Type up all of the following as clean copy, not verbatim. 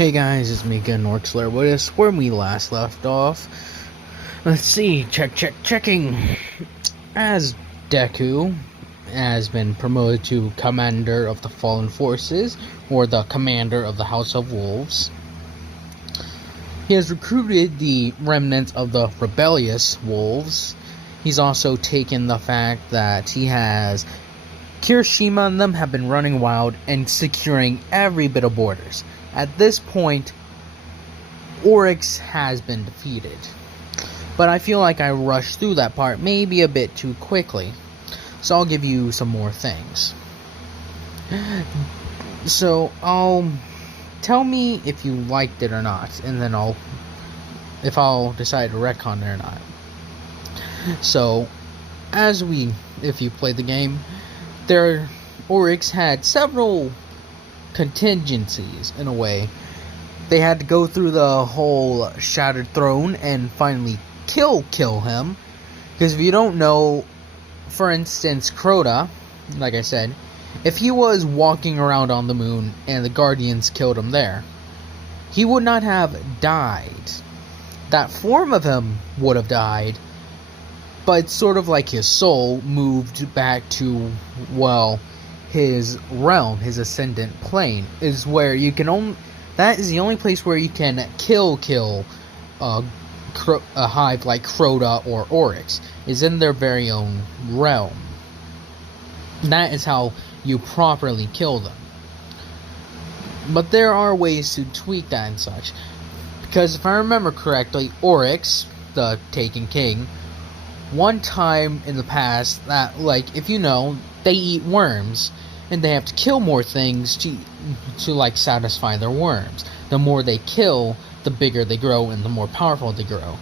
Hey guys, it's me again, Oryx with us, where we last left off. Let's see, checking. As Deku has been promoted to Commander of the Fallen Forces, or the Commander of the House of Wolves, he has recruited the remnants of the rebellious wolves. He's also taken the fact that he has Kirishima and them have been running wild and securing every bit of borders. At this point, Oryx has been defeated. But I feel like I rushed through that part maybe a bit too quickly. So I'll give you some more things. So tell me if you liked it or not, and then if I'll decide to retcon it or not. So, if you played the game, Oryx had several contingencies in a way. They had to go through the whole Shattered Throne and finally kill him. Because if you don't know, for instance, Crota, like I said, if he was walking around on the moon and the Guardians killed him there, he would not have died. That form of him would have died, but it's sort of like his soul moved back to, well, his realm, his ascendant plane, is where you can that is the only place where you can kill a Hive like Crota or Oryx, is in their very own realm. That is how you properly kill them. But there are ways to tweak that and such. Because if I remember correctly, Oryx, the Taken King, one time in the past, that, like, if you know, they eat worms, and they have to kill more things to like, satisfy their worms. The more they kill, the bigger they grow, and the more powerful they grow.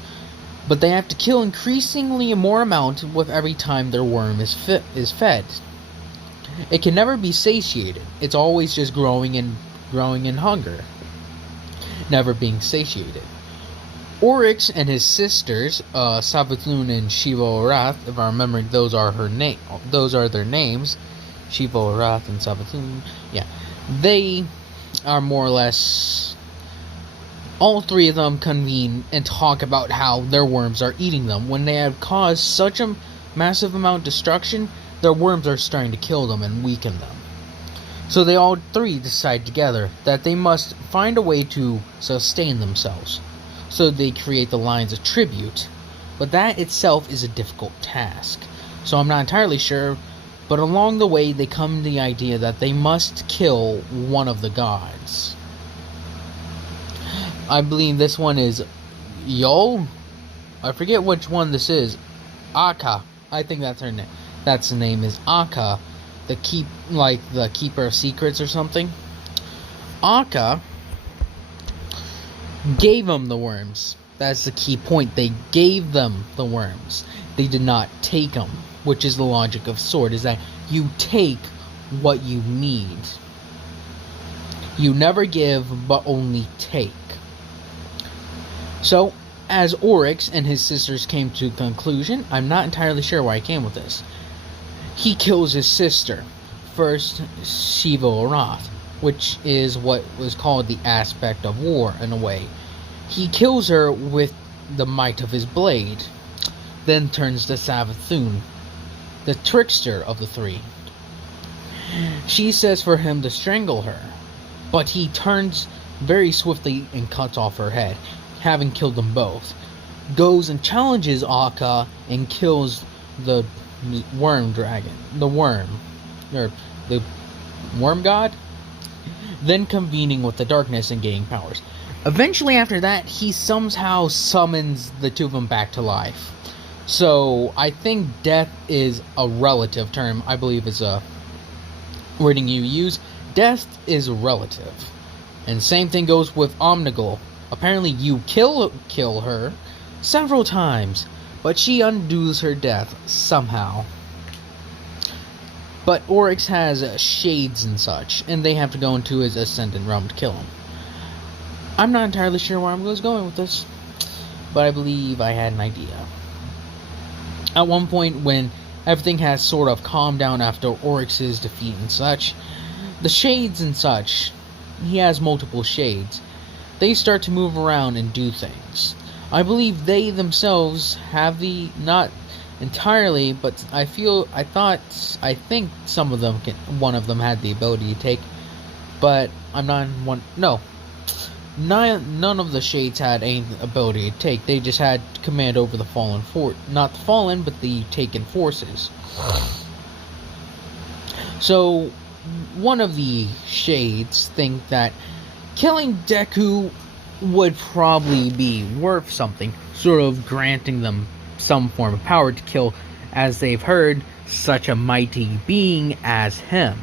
But they have to kill increasingly more amount with every time their worm is fed. It can never be satiated. It's always just growing in hunger, never being satiated. Oryx and his sisters, Savathun and Shiva Arath, if I remember, those are their names. Shiva Arath and Savathun, yeah. They are more or less, all three of them convene and talk about how their worms are eating them. When they have caused such a massive amount of destruction, their worms are starting to kill them and weaken them. So they all three decide together that they must find a way to sustain themselves. So they create the lines of tribute. But that itself is a difficult task. So I'm not entirely sure, but along the way they come to the idea that they must kill one of the gods. I believe this one is Yol? I forget which one this is. Akka. I think that's her name. That's the name, is Akka. The keeper of secrets or something. Akka gave them the worms. That's the key point. They gave them the worms. They did not take them, which is the logic of Sword, is that you take what you need. You never give, but only take. So, as Oryx and his sisters came to a conclusion, I'm not entirely sure why I came with this. He kills his sister. First, Shiva Arath, which is what was called the aspect of war, in a way. He kills her with the might of his blade, then turns to Savathun, the trickster of the three. She says for him to strangle her, but he turns very swiftly and cuts off her head, having killed them both. Goes and challenges Akka and kills the worm dragon, the worm god, then convening with the darkness and gaining powers. Eventually after that, he somehow summons the two of them back to life. So I think death is a relative term. I believe is a wording you use. Death is relative, and same thing goes with Omnigul. Apparently you kill her several times, but she undoes her death somehow. But Oryx has shades and such, and they have to go into his ascendant realm to kill him. I'm not entirely sure where I was going with this, but I believe I had an idea. At one point, when everything has sort of calmed down after Oryx's defeat and such, the shades and such, he has multiple shades. they start to move around and do things. I believe they themselves have the, not entirely, but I think some of them one of them had the ability to take, but I'm not one. No, none of the shades had any ability to take. They just had command over the fallen not the fallen, but the taken forces. So one of the shades think that killing Deku would probably be worth something, sort of granting them some form of power to kill, as they've heard, such a mighty being as him.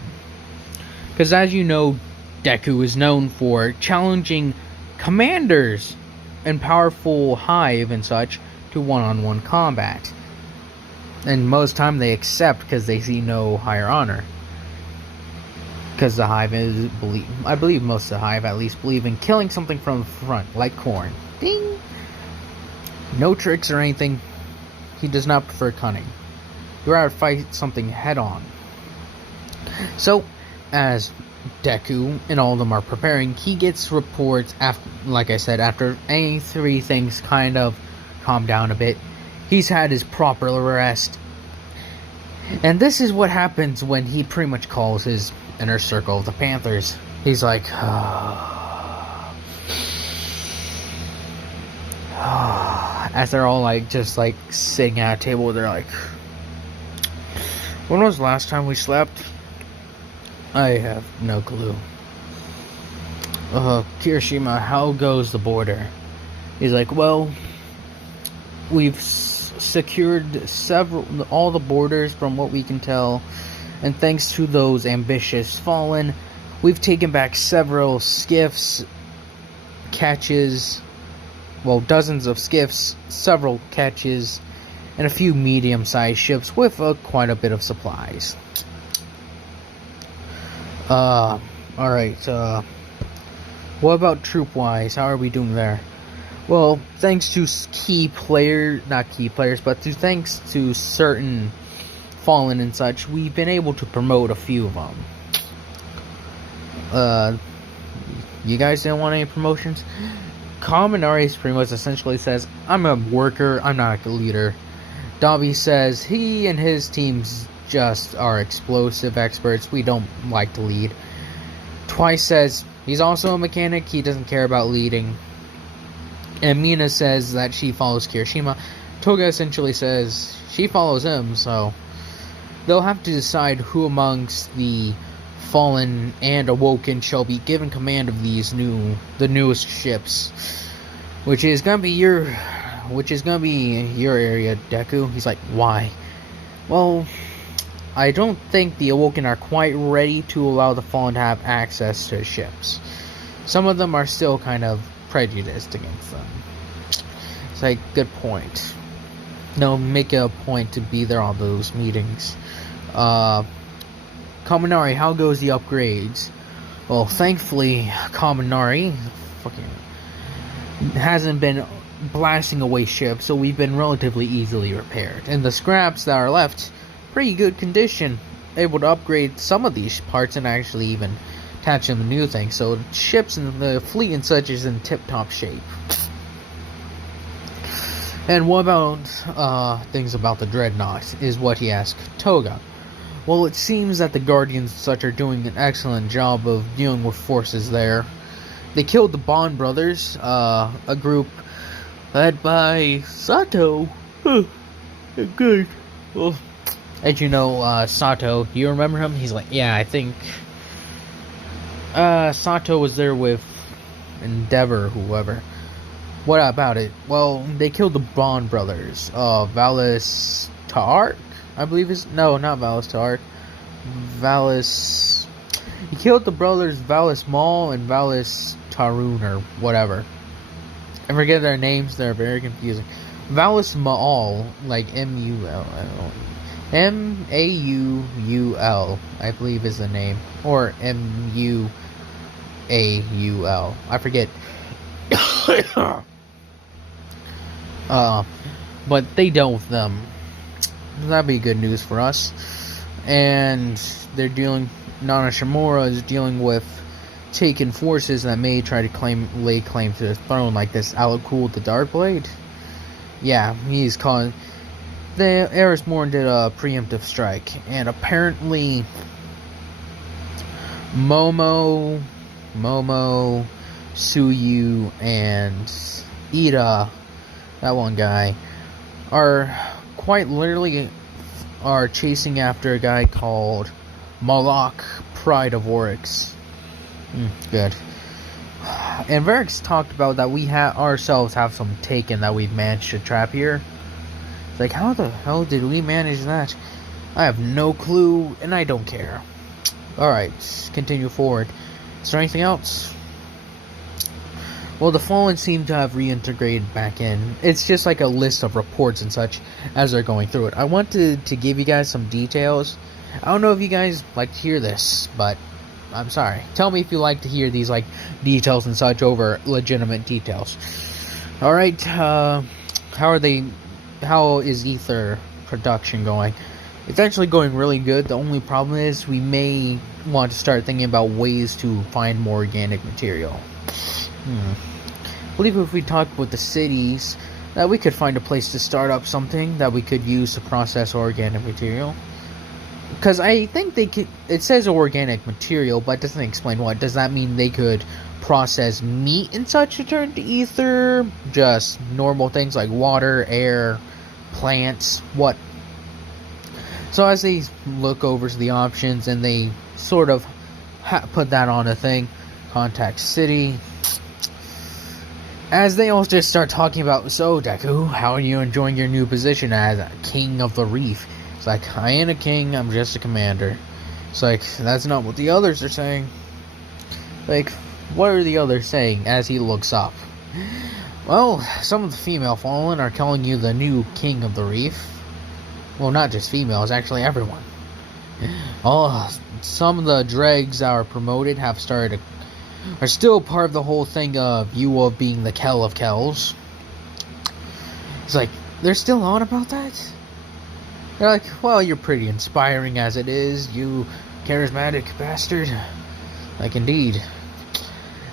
Because as you know, Deku is known for challenging commanders and powerful Hive and such to one-on-one combat. And most time they accept because they see no higher honor. Because the Hive I believe most of the Hive at least believe in killing something from the front, like corn. Ding! No tricks or anything. He does not prefer cunning. He'd rather fight something head on. So, as Deku and all of them are preparing, he gets reports after, like I said, after any three things kind of calm down a bit. He's had his proper rest. And this is what happens when he pretty much calls his inner circle of the Panthers. He's like, as they're all like just like sitting at a table, they're like, when was the last time we slept? I have no clue. Kirishima, how goes the border? He's like, well, we've secured all the borders from what we can tell, and thanks to those ambitious fallen, we've taken back several skiffs, catches, well, dozens of skiffs, several catches, and a few medium-sized ships with quite a bit of supplies. Alright, what about troop-wise? How are we doing there? Well, thanks to thanks to certain fallen and such, we've been able to promote a few of them. You guys didn't want any promotions? Kaminari pretty much essentially says, I'm a worker, I'm not a leader. Dobby says he and his teams just are explosive experts, we don't like to lead. Twice says he's also a mechanic, he doesn't care about leading. And Mina says that she follows Kirishima. Toga essentially says she follows him, so they'll have to decide who amongst the fallen and awoken shall be given command of the newest ships, which is gonna be your area, Deku. He's like, why? Well, I don't think the awoken are quite ready to allow the fallen to have access to ships. Some of them are still kind of prejudiced against them. It's like, good point. No, make it a point to be there on those meetings. Kaminari, how goes the upgrades? Well, thankfully, Kaminari hasn't been blasting away ships, so we've been relatively easily repaired. And the scraps that are left, pretty good condition. Able to upgrade some of these parts and actually even attach them to new things. So ships and the fleet and such is in tip-top shape. And what about things about the Dreadnought, is what he asked Toga. Well, it seems that the Guardians and such are doing an excellent job of dealing with forces there. They killed the Bond brothers, a group led by Sato. Good. Well, as you know, Sato, you remember him? He's like, yeah, I think Sato was there with Endeavor, whoever. What about it? Well, they killed the Bond brothers. Valis Tark, I believe is... No, not Valis Tark. He killed the brothers Valis Maul and Valis Tarun, or whatever. I forget their names, they're very confusing. Valis Maul, like M-U-L-L. M-A-U-U-L, I believe is the name. Or M-U-A-U-L. I forget. But they dealt with them. That'd be good news for us. And they're dealing... Nana Shimura is dealing with taken forces that may try to lay claim to the throne, like this Alakul the Darkblade. Yeah, he's calling. The Erismorn did a preemptive strike, and apparently Momo, Suyu, and Ida, that one guy, are quite literally chasing after a guy called Malak, Pride of Oryx. Good. And Varix talked about that we ourselves have some taken that we've managed to trap here. It's like, how the hell did we manage that? I have no clue, and I don't care. Alright, continue forward. Is there anything else? Well, the Fallen seem to have reintegrated back in. It's just like a list of reports and such as they're going through it. I wanted to give you guys some details. I don't know if you guys like to hear this, but I'm sorry. Tell me if you like to hear these like details and such over legitimate details. Alright, how is Ether production going? It's actually going really good. The only problem is we may want to start thinking about ways to find more organic material. I believe if we talk with the cities, that we could find a place to start up something that we could use to process organic material. Because I think they could. It says organic material, but it doesn't explain what. Does that mean they could process meat and such to turn to ether? Just normal things like water, air, plants, what? So as they look over to the options and they sort of put that on a thing, contact city. As they all just start talking about, so Deku, how are you enjoying your new position as King of the Reef? It's like, I ain't a king, I'm just a commander. It's like, that's not what the others are saying. Like, what are the others saying as he looks up? Well, some of the female Fallen are calling you the new King of the Reef. Well, not just females, actually everyone. Some of the dregs that are promoted are still part of the whole thing of you being the Kell of Kells. It's like, they're still on about that? They're like, well, you're pretty inspiring as it is, you charismatic bastard. Like, indeed.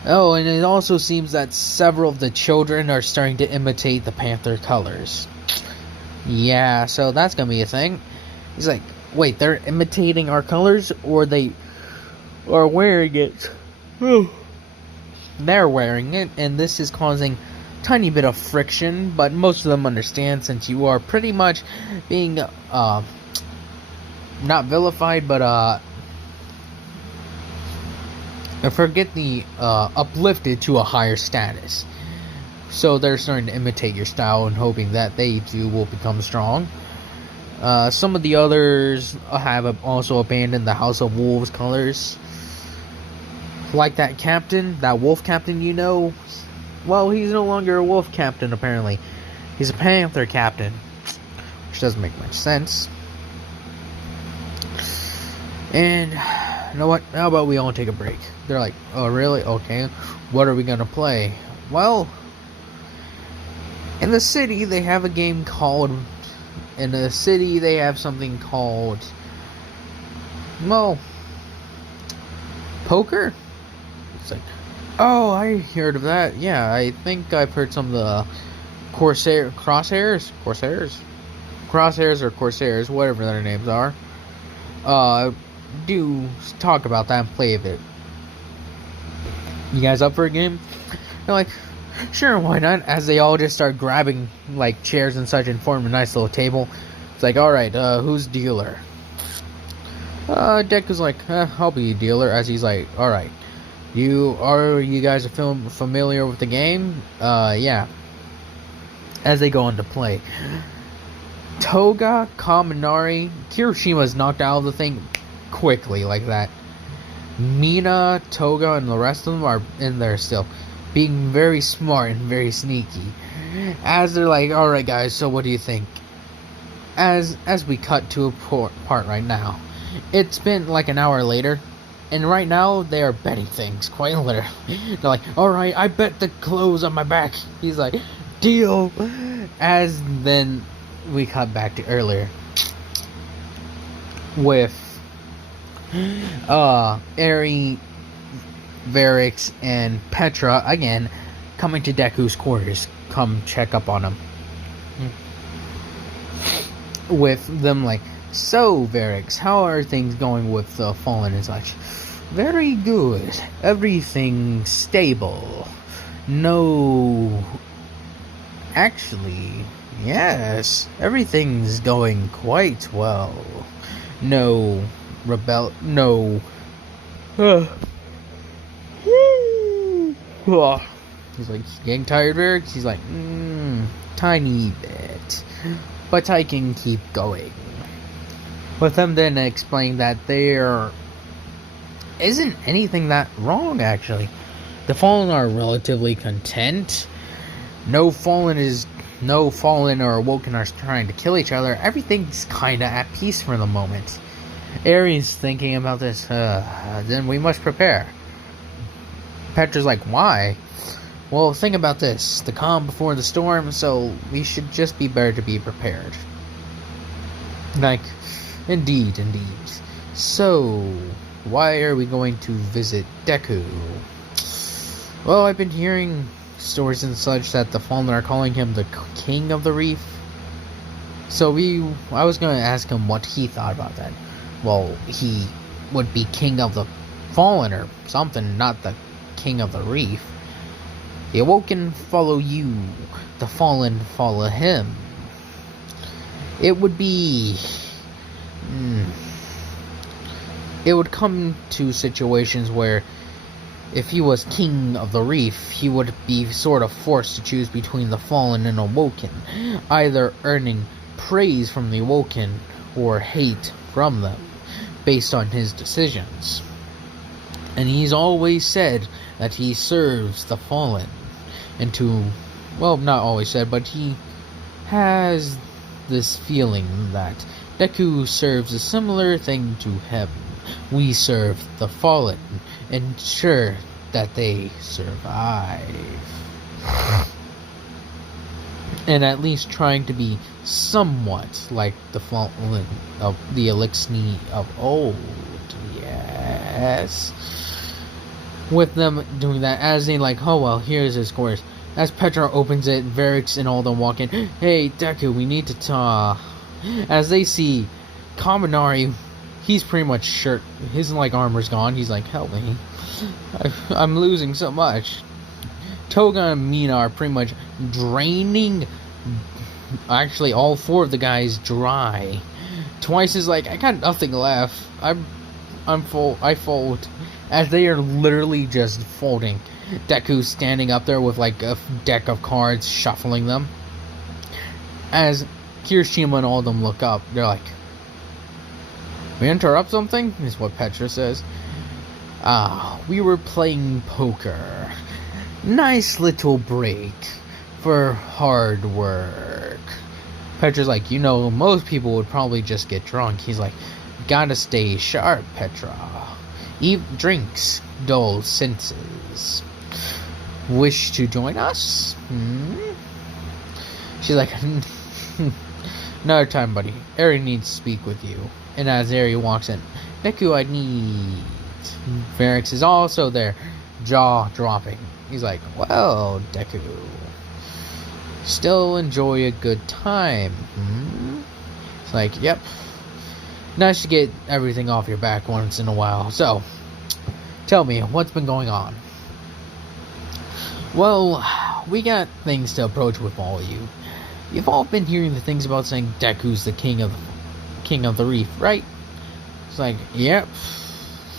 Oh, and it also seems that several of the children are starting to imitate the Panther colors. Yeah, so that's gonna be a thing. He's like, wait, they're imitating our colors, or they are wearing it? They're wearing it, and this is causing a tiny bit of friction, but most of them understand since you are pretty much being, not vilified, but, uplifted to a higher status. So they're starting to imitate your style and hoping that they too will become strong. Some of the others have also abandoned the House of Wolves colors. Like that captain, that wolf captain, you know. Well, he's no longer a wolf captain, apparently. He's a panther captain. Which doesn't make much sense. And, you know what? How about we all take a break? They're like, oh, really? Okay. What are we gonna play? Well, in the city, they have a game called... In the city, they have something called... Well... Poker? It's like, oh, I heard of that. Yeah, I think I've heard some of the Crosshairs, whatever their names are. Do talk about that and play a bit. You guys up for a game? They're like, sure, why not? As they all just start grabbing like chairs and such and form a nice little table. It's like, alright, who's dealer? Deku's like, I'll be dealer. As he's like, alright. You guys are familiar with the game? Yeah. As they go into play. Toga, Kaminari, Kirishima's knocked out of the thing quickly like that. Mina, Toga, and the rest of them are in there still, being very smart and very sneaky. As they're like, alright guys, so what do you think? As we cut to a part right now. It's been like an hour later, and right now they are betting things, quite literally. They're like, alright, I bet the clothes on my back. He's like, deal. As then we cut back to earlier with Varix, and Petra again coming to Deku's quarters. Come check up on him. With them like, so Varix, how are things going with the Fallen and such? Very good. Everything stable. No. Actually, yes. Everything's going quite well. No. No. He's like, getting tired, Varix? He's like, tiny bit. But I can keep going. With them then explaining that there isn't anything that wrong, actually. The Fallen are relatively content. No Fallen or Awoken are trying to kill each other. Everything's kinda at peace for the moment. Ares thinking about this, then we must prepare. Petra's like, why? Well, think about this. The calm before the storm, so we should just be better to be prepared. Like, indeed. So, why are we going to visit Deku? Well, I've been hearing stories and such that the Fallen are calling him the King of the Reef. So I was going to ask him what he thought about that. Well, he would be King of the Fallen or something, not the King of the Reef. The Awoken follow you, the Fallen follow him. It would be... It would come to situations where if he was King of the Reef, he would be sort of forced to choose between the Fallen and Awoken, either earning praise from the Awoken or hate from them, based on his decisions. And he's always said that he serves the Fallen. Well, not always said, but he has this feeling that Deku serves a similar thing to him. We serve the Fallen, ensure that they survive. And at least trying to be somewhat like the Fallen of the Elixir of old. Yes. With them doing that, as they like, oh well, here's his course. As Petra opens it, Varix and all them walk in. Hey, Deku, we need to talk. As they see Kaminari, he's pretty much shirt. His like armor's gone. He's like, help me. I'm losing so much. Toga and Mina are pretty much draining. Actually, all four of the guys dry. Twice is like, I got nothing left. I'm full. I fold. As they are literally just folding. Deku standing up there with like a deck of cards, shuffling them. As Kirishima and all of them look up, they're like, we interrupt something? Is what Petra says. We were playing poker. Nice little break for hard work. Petra's like, most people would probably just get drunk. He's like, gotta stay sharp, Petra. Eat drinks, dull senses. Wish to join us? She's like, another time, buddy. Eri needs to speak with you. And as Eri walks in, Deku, I need... Varix is also there, jaw dropping. He's like, well, Deku, still enjoy a good time? It's like, yep. Nice to get everything off your back once in a while. So, tell me, what's been going on? Well, we got things to approach with all of you. You've all been hearing the things about saying Deku's the king of the reef, right? It's like, yep.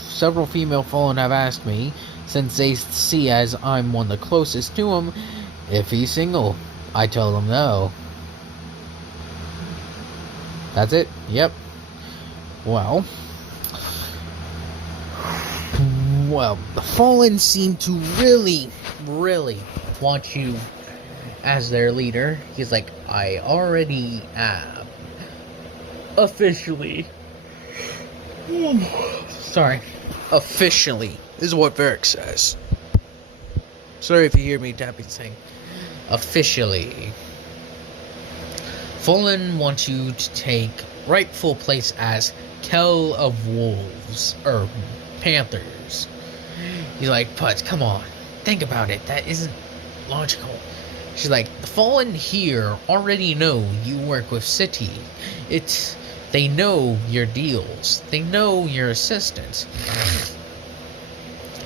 Several female Fallen have asked me, since they see as I'm one of the closest to him, if he's single. I tell them no. That's it? Yep. Well, the Fallen seem to really want you as their leader. He's like, I already am. Officially. Sorry. Officially. This is what Varix says. Sorry if you hear me tapping saying officially. Fallen wants you to take rightful place as Kell of Wolves, or Panthers. He's like, Putz, come on. Think about it. That isn't logical. She's like, the Fallen here already know you work with City. They know your deals. They know your assistants.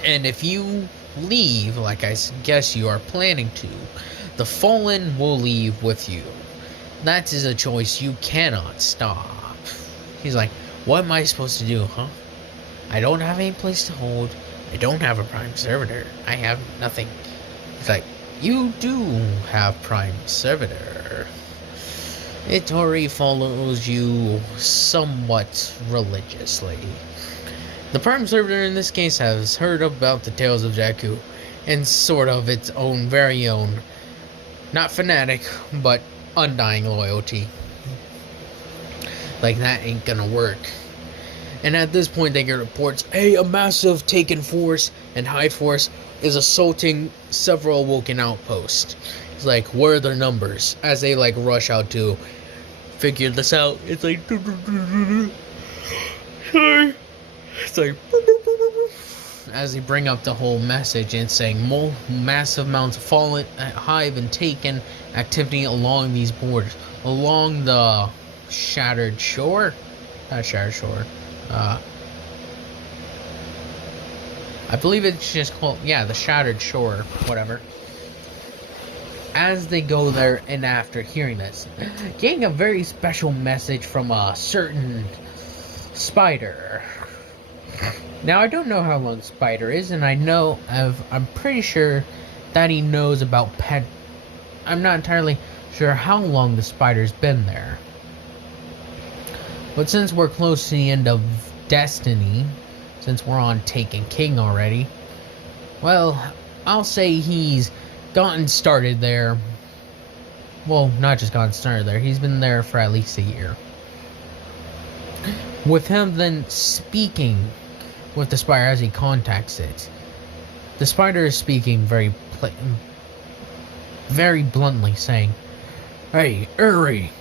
And if you leave, like I guess you are planning to, the Fallen will leave with you. That is a choice you cannot stop. He's like, what am I supposed to do, huh? I don't have any place to hold. I don't have a prime servitor. I have nothing. He's like, you do have prime servitor. It already follows you somewhat religiously. The prime servitor in this case has heard about the tales of Deku and sort of its own very own, not fanatic, but undying loyalty. Like, that ain't gonna work. And at this point they get reports, hey, a massive taken force and Hive force is assaulting several awoken outposts. It's like, where are their numbers? As they like rush out to figure this out, it's like, sorry. It's like, as they bring up the whole message and saying massive amounts of fallen, Hive and taken activity along these borders, along the shattered shore, not shattered shore. I believe it's just called, yeah, the Shattered Shore, whatever. As they go there and after hearing this, getting a very special message from a certain Spider. Now, I don't know how long Spider is, and I'm pretty sure that he knows about pet. I'm not entirely sure how long the Spider's been there. But since we're close to the end of Destiny, since we're on Taken King already, well, I'll say he's gotten started there. Well, not just gotten started there, he's been there for at least a year. With him then speaking with the Spider as he contacts it, the Spider is speaking very bluntly, saying, "Hey, Uri,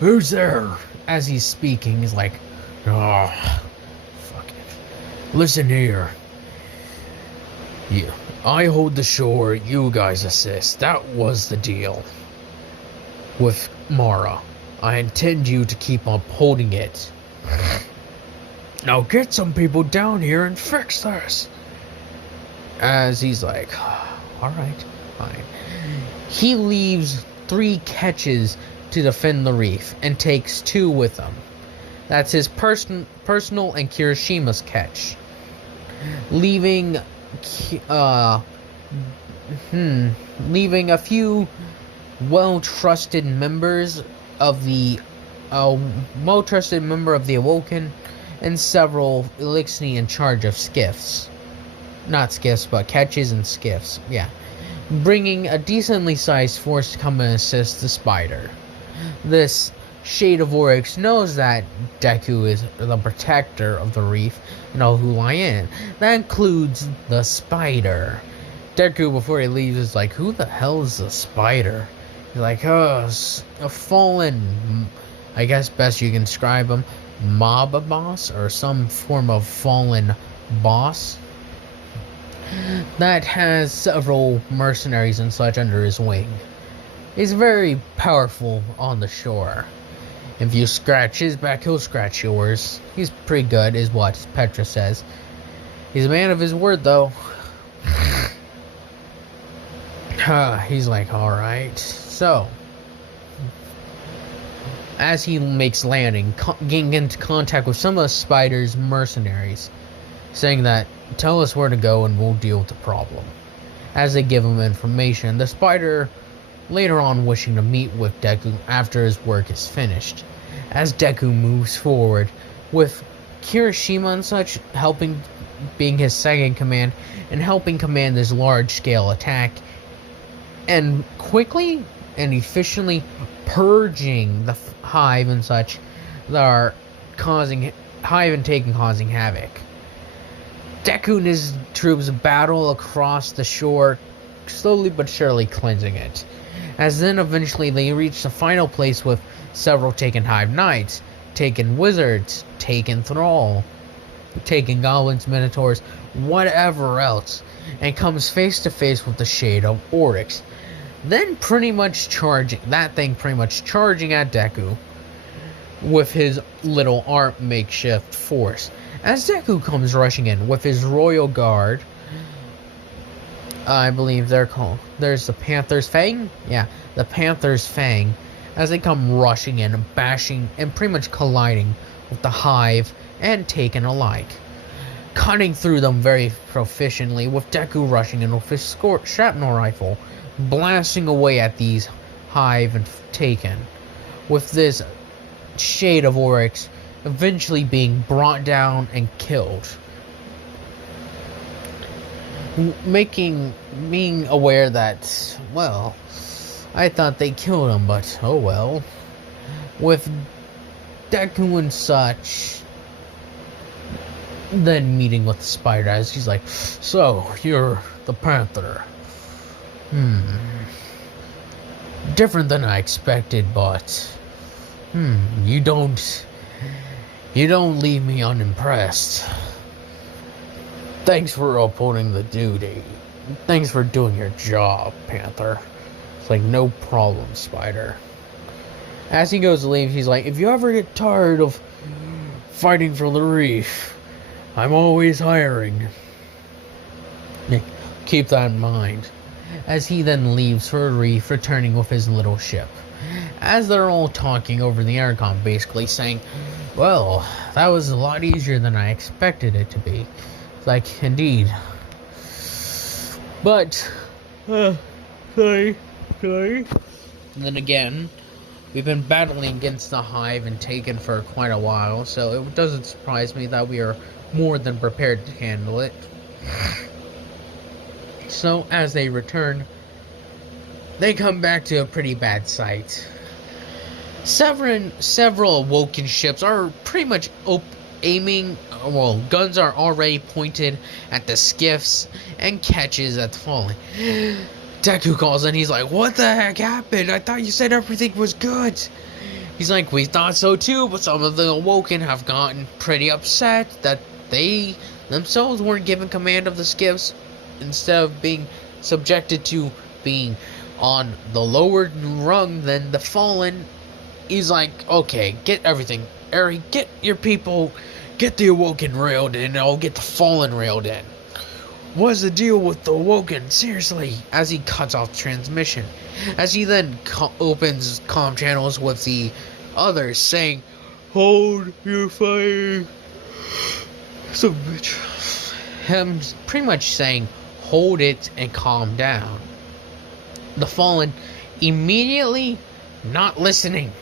who's there?" As he's speaking, he's like, "Oh, fuck it. Listen here. I hold the shore, you guys assist. That was the deal. With Mara. I intend you to keep on holding it. Now get some people down here and fix this." As he's like, alright, fine. He leaves 3 catches to defend the reef and takes 2 with him. That's his personal and Kirishima's catch. Leaving a few well-trusted members of the Awoken and several Elixni in charge of skiffs. Not skiffs, but catches and skiffs. Yeah. Bringing a decently sized force to come and assist the Spider. This Shade of Oryx knows that Deku is the protector of the reef and all who lie in. That includes the Spider. Deku, before he leaves, is like, who the hell is the Spider? He's like, a fallen, I guess best you can describe him, mob boss, or some form of fallen boss that has several mercenaries and such under his wing. He's very powerful on the shore. If you scratch his back, he'll scratch yours. He's pretty good, is what Petra says. He's a man of his word, though. He's like, alright. So, as he makes landing, getting into contact with some of the Spider's mercenaries, saying that, tell us where to go and we'll deal with the problem. As they give him information, the Spider later on wishing to meet with Deku after his work is finished. As Deku moves forward, with Kirishima and such helping, being his second command, and helping command this large-scale attack, and quickly and efficiently purging the Hive and such that are causing Hive and Taken causing havoc. Deku and his troops battle across the shore, slowly but surely cleansing it. As then eventually they reach the final place with several Taken Hive Knights, Taken Wizards, Taken Thrall, taking goblins, minotaurs, whatever else, and comes face to face with the shade of Oryx. Then pretty much charging at Deku with his little art makeshift force. As Deku comes rushing in with his royal guard, I believe they're called. There's the Panther's Fang? Yeah, the Panther's Fang. As they come rushing in, bashing, and pretty much colliding with the Hive and Taken alike. Cutting through them very proficiently, with Deku rushing in with his shrapnel rifle, blasting away at these Hive and Taken. With this shade of Oryx eventually being brought down and killed. Being aware that, well, I thought they killed him, but oh well. With Deku and such, then meeting with the spider, as he's like, so, you're the Panther. Different than I expected, but you don't leave me unimpressed. Thanks for upholding the duty. Thanks for doing your job, Panther. It's like, no problem, Spider. As he goes to leave, he's like, if you ever get tired of fighting for the reef, I'm always hiring. Keep that in mind. As he then leaves for a reef, returning with his little ship. As they're all talking over the intercom, basically saying, well, that was a lot easier than I expected it to be. It's like, indeed. But, sorry. And then again, we've been battling against the Hive and Taken for quite a while, so it doesn't surprise me that we are more than prepared to handle it. So, as they return, they come back to a pretty bad sight. Several awoken ships are pretty much aiming, well, guns are already pointed at the skiffs and catches at the falling. Deku calls and he's like, what the heck happened? I thought you said everything was good. He's like, we thought so too, but some of the awoken have gotten pretty upset that they themselves weren't given command of the skiffs instead of being subjected to being on the lower rung than the fallen. He's like, okay, get everything. Eri, get your people, get the awoken railed in, and I'll get the fallen railed in. What's the deal with the awoken? Seriously. As he cuts off transmission. As he then opens comm channels with the others saying, hold your fire. So bitch. Him pretty much saying, hold it and calm down. The fallen immediately not listening.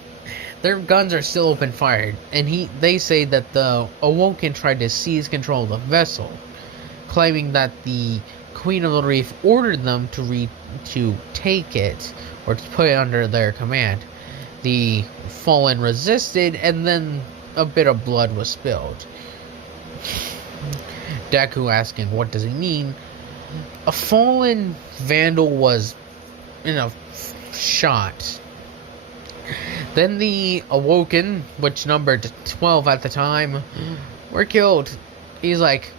Their guns are still open fired, and they say that the awoken tried to seize control of the vessel, claiming that the Queen of the Reef ordered them to take it or to put it under their command. The fallen resisted, and then a bit of blood was spilled. Deku asking, what does he mean? A fallen vandal was in a shot. Then the awoken, which numbered 12 at the time, were killed. He's like,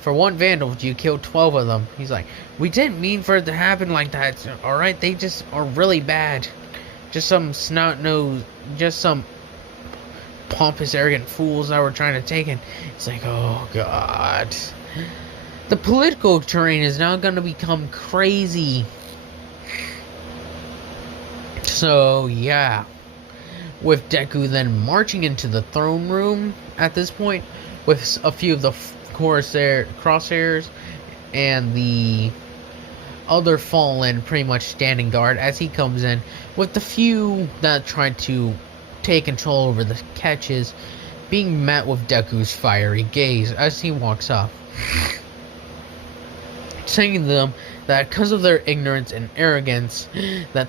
for one vandal, you killed 12 of them. He's like, we didn't mean for it to happen like that. Alright, they just are really bad. Just some snot-nosed, just some pompous, arrogant fools that were trying to take it. It's like, oh god. The political terrain is now going to become crazy. So, yeah. With Deku then marching into the throne room at this point, with a few of the crosshairs and the other fallen pretty much standing guard as he comes in, with the few that tried to take control over the catches being met with Deku's fiery gaze as he walks up, saying to them that because of their ignorance and arrogance, that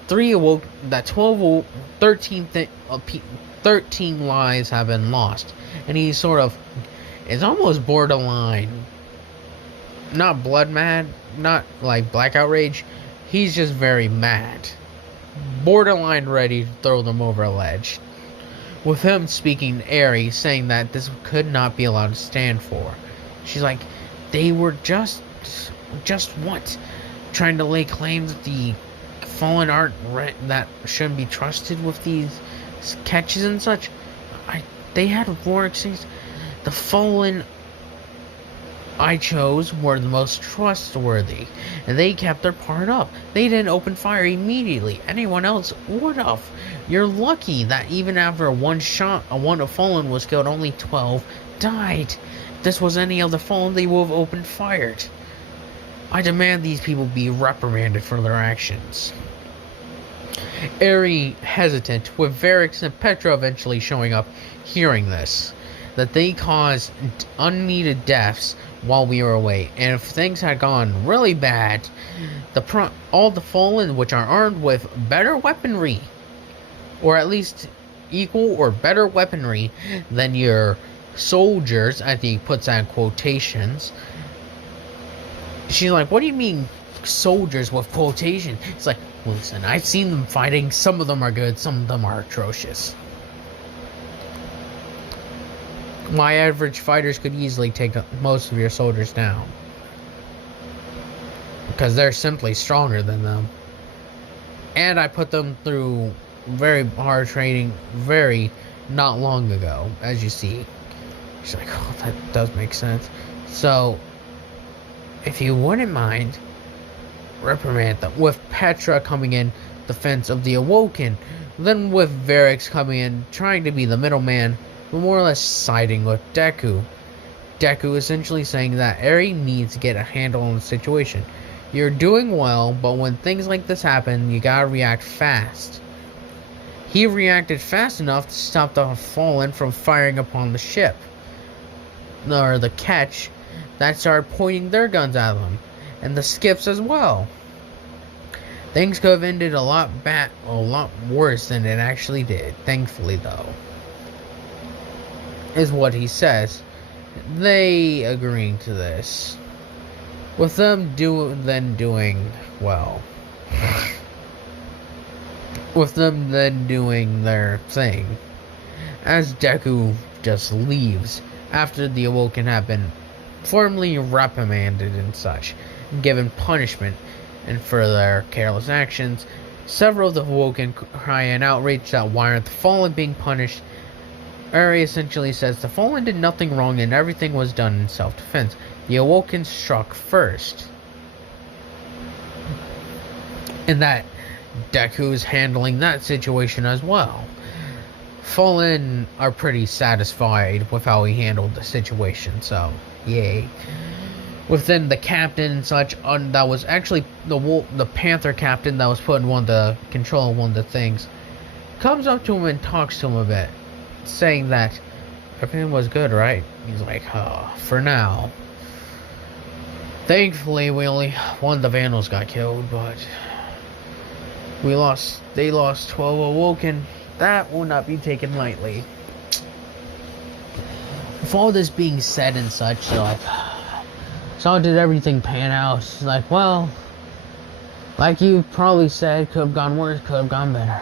13 lives have been lost. And he sort of is almost borderline, not blood mad, not like blackout rage. He's just very mad, borderline ready to throw them over a ledge. with him speaking to Aerie, saying that this could not be allowed to stand for. She's like, they were just what? Trying to lay claim that the fallen aren't that shouldn't be trusted with these catches and such. They had Oryxes. The fallen I chose were the most trustworthy, and they kept their part up. They didn't open fire immediately. Anyone else would have. You're lucky that even after one shot, one fallen was killed, only 12 died. If this was any other fallen, they would have opened fire. I demand these people be reprimanded for their actions. Aerie hesitant, with Varix and Petra eventually showing up, hearing this, that they caused unneeded deaths while we were away, and if things had gone really bad, all the fallen, which are armed with better weaponry, or at least equal or better weaponry than your soldiers, I think he puts that in quotations. She's like, what do you mean soldiers with quotation? It's like, listen, I've seen them fighting. Some of them are good, some of them are atrocious. My average fighters could easily take most of your soldiers down, because they're simply stronger than them. And I put them through very hard training very not long ago, as you see. She's like, oh, that does make sense. So, if you wouldn't mind, reprimand them. With Petra coming in defense of the Awoken, then with Varix coming in, trying to be the middleman, but more or less siding with Deku. Deku essentially saying that Aerie needs to get a handle on the situation. You're doing well, but when things like this happen, you gotta react fast. He reacted fast enough to stop the Fallen from firing upon the ship, or the catch, that started pointing their guns at them, and the skips as well. Things could have ended a lot worse than it actually did. Thankfully, though, is what he says. They agreeing to this, with them doing well. With them then doing their thing, as Deku just leaves after the Awoken have been formally reprimanded and such, and given punishment and for their careless actions. Several of the Awoken cry in outrage that why aren't the Fallen being punished. Aerie essentially says the Fallen did nothing wrong and everything was done in self-defense. The Awoken struck first, and that Deku is handling that situation as well. Fallen are pretty satisfied with how he handled the situation, so yay. Within the captain and such, that was actually the Panther captain that was put in control of one of the things, comes up to him and talks to him a bit, saying that everything was good, right? He's like, oh, for now. Thankfully, one of the Vandals got killed, but they lost 12 Awoken. That will not be taken lightly. With all this being said and such, so how did everything pan out? It's like, well, like you probably said, could have gone worse, could have gone better.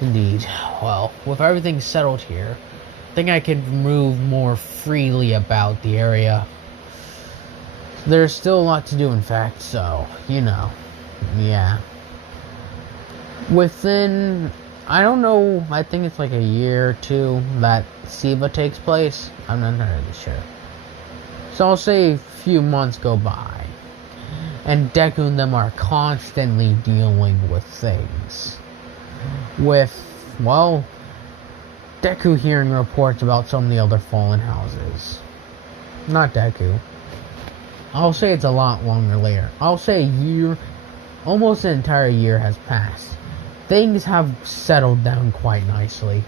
Indeed. Well, with everything settled here, I think I can move more freely about the area. There's still a lot to do, in fact, so, yeah. Within, I don't know, I think it's like a year or two that Siva takes place. I'm not really sure. So I'll say a few months go by, and Deku and them are constantly dealing with things. Deku hearing reports about some of the other fallen houses. Not Deku. I'll say it's a lot longer later. I'll say a year, almost an entire year has passed. Things have settled down quite nicely.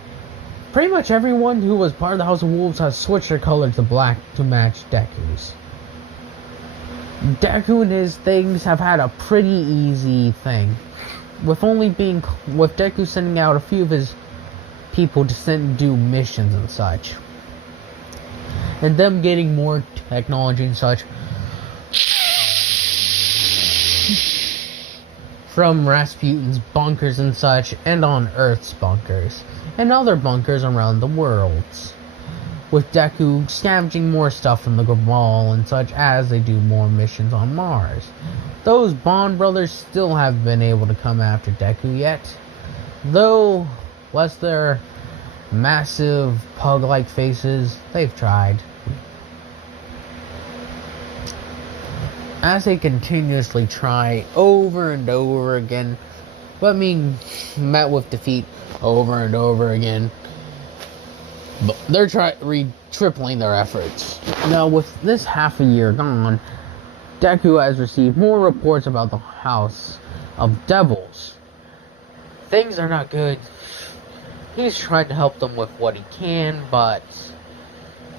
Pretty much everyone who was part of the House of Wolves has switched their color to black to match Deku's. Deku and his things have had a pretty easy thing, with Deku sending out a few of his people to do missions and such, and them getting more technology and such from Rasputin's bunkers and such, and on Earth's bunkers. and other bunkers around the world, with Deku scavenging more stuff from the Cabal and such as they do more missions on Mars. Those Bond brothers still haven't been able to come after Deku yet, though, bless their massive pug-like faces, they've tried. As they continuously try over and over again, but being met with defeat over and over again, but they're tripling their efforts. Now, with this half a year gone, Deku has received more reports about the House of Devils. Things are not good. He's tried to help them with what he can, but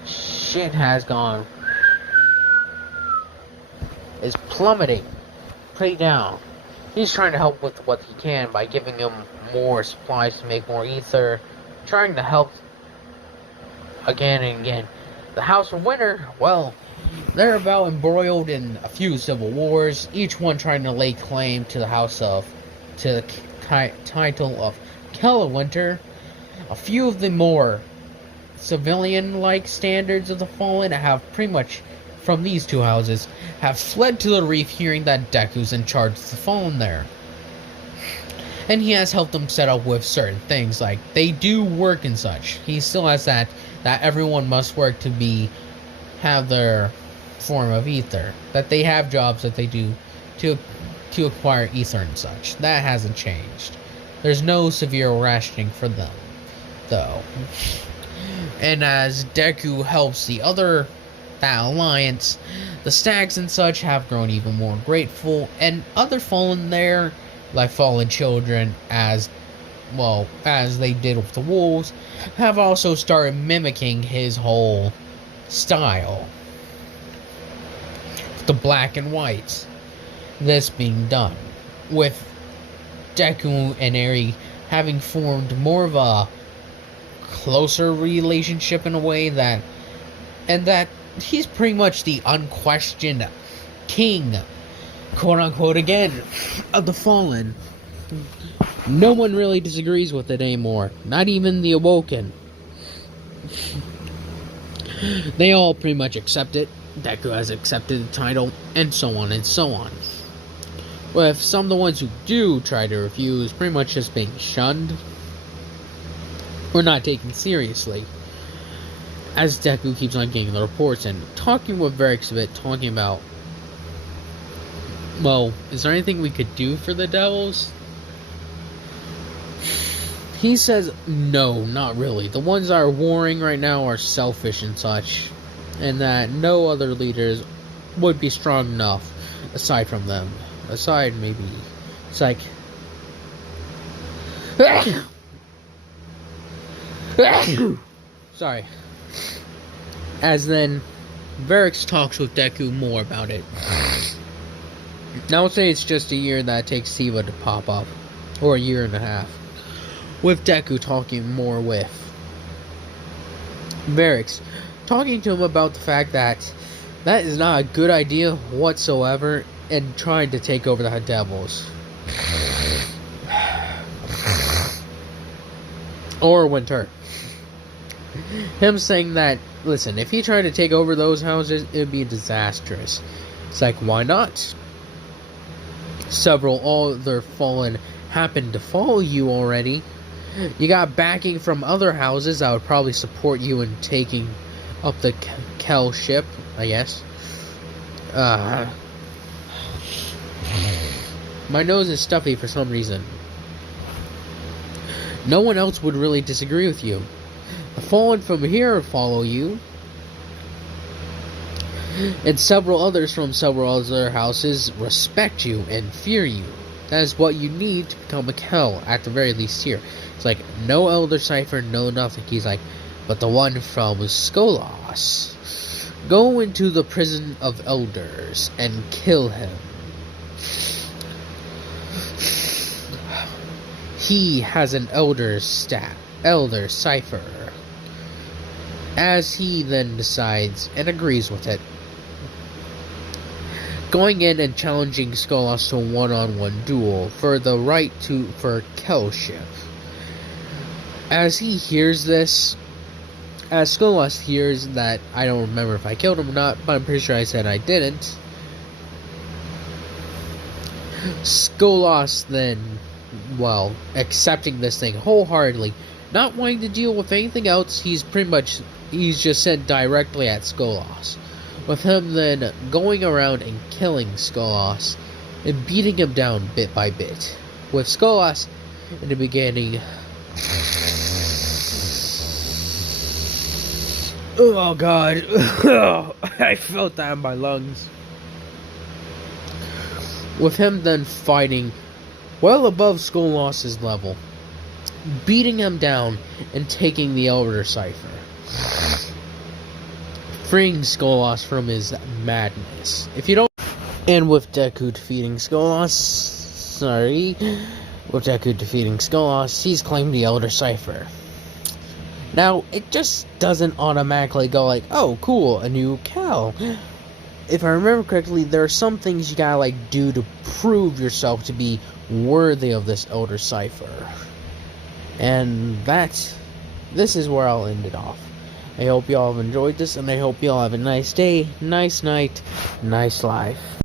shit has gone. Is plummeting pretty down. He's trying to help with what he can by giving him more supplies to make more ether, trying to help again and again. The House of Winter, well, they're about embroiled in a few civil wars, each one trying to lay claim to the title of Kellwinter. A few of the more civilian-like standards of the Fallen have pretty much, from these two houses, have fled to the reef hearing that Deku's in charge of the Fallen there. And he has helped them set up with certain things, like they do work and such. He still has that everyone must work to have their form of ether. That they have jobs that they do to acquire ether and such. That hasn't changed. There's no severe rationing for them, though. And as Deku helps that alliance, the stags and such have grown even more grateful, and other Fallen there, like Fallen Children, as they did with the wolves, have also started mimicking his whole style. The black and white. This being done, with Deku and Eri having formed more of a closer relationship in a way that he's pretty much the unquestioned king, quote-unquote, again, of the Fallen. No one really disagrees with it anymore. Not even the Awoken. They all pretty much accept it. Deku has accepted the title, and so on and so on. With some of the ones who do try to refuse pretty much just being shunned or not taken seriously. As Deku keeps on getting the reports and talking with Oryx a bit, talking about, well, is there anything we could do for the Devils? He says, no, not really. The ones that are warring right now are selfish and such, and that no other leaders would be strong enough aside from them. Aside, maybe. It's like... Sorry. As then, Oryx talks with Deku more about it. Now, let's say it's just a year that it takes Siva to pop up. Or a year and a half. With Deku talking more with Oryx. Talking to him about the fact that is not a good idea whatsoever, and trying to take over the Devils. Or Winter. Him saying that, listen, if he tried to take over those houses, it would be disastrous. It's like, why not? Several other Fallen happen to follow you already. You got backing from other houses that would probably support you in taking up the Kellship, I guess. My nose is stuffy for some reason. No one else would really disagree with you. The Fallen from here follow you. And several others from several other houses respect you and fear you. That is what you need to become a Kell, at the very least here. It's like, no Elder Cipher, no nothing. He's like, but the one from Skolas. Go into the prison of elders and kill him. He has an elder cipher. As he then decides and agrees with it. Going in and challenging Skolas to a one-on-one duel for the right for Kellship. As he hears this, as Skolas hears that, I don't remember if I killed him or not, but I'm pretty sure I said I didn't. Skolas then, well, accepting this thing wholeheartedly, not wanting to deal with anything else, he's just sent directly at Skolas. With him then going around and killing Skolas and beating him down bit by bit. With Skolas in the beginning, oh god, I felt that in my lungs. With him then fighting well above Skolas's level, beating him down and taking the Elder Cipher, freeing Skolas from his madness. And with Deku defeating Skolas, he's claimed the Elder Cipher. Now, it just doesn't automatically go like, oh, cool, a new Kell. If I remember correctly, there are some things you gotta, do to prove yourself to be worthy of this Elder Cipher. And this is where I'll end it off. I hope y'all have enjoyed this, and I hope y'all have a nice day, nice night, nice life.